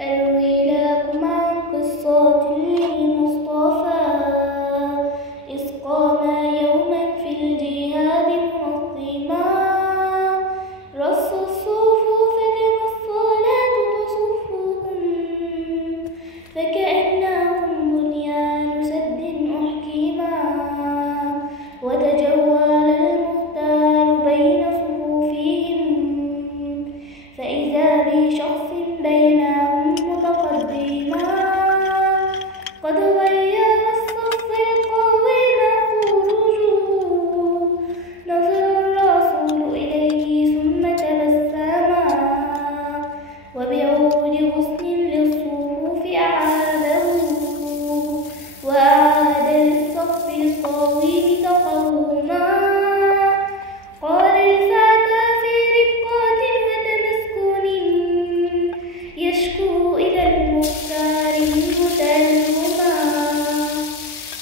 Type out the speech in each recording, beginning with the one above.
أروي لكم عن قصة للمصطفى إذ قام يوما في الجهاد منظما رص الصفوف كما الصلاة تصفهم فكأنهم بنيان سد أحكما وتجول المختار بين صفوفهم فإذا بشخص بينهم متقدما قد غير الصف القويم خروجه نظر الرسول إليه ثم تبسما وبعود غصن للصفوف أعاده وأعاد للصف القويم تقوما قال الفتى في رقة وتمسكن يشكو إلى المختار متألما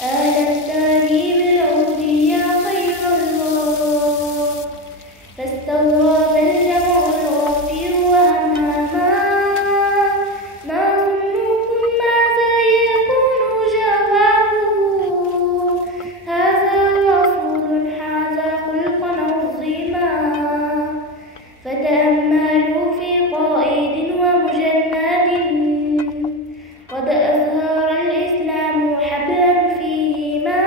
آلفتني بالعود يا خير الله فاستغرب الجمع الغافر وهماما ما ظنكم ماذا يكون جوابه هذا رسول حاز خلقا عظيما فتأملوا في قائد ومجند قد أظهر الإسلام حبلا فيهما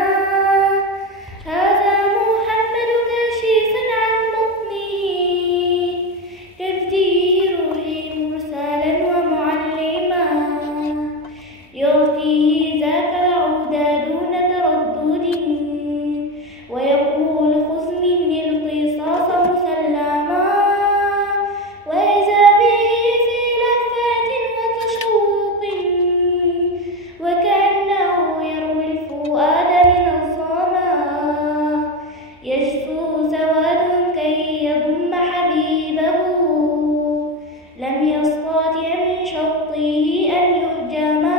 هذا محمد كاشفا عن بطنه تفديه روحي مرسلا ومعلما يعطيه ذاك العود دون تردد ويقول خذ مني القصاص مسلما وإذا به في لهفات وتشوق وكأنه يروي الفؤاد منظما يجثو زواد كي يضم حبيبه لم يستطع من شطه أن يحجما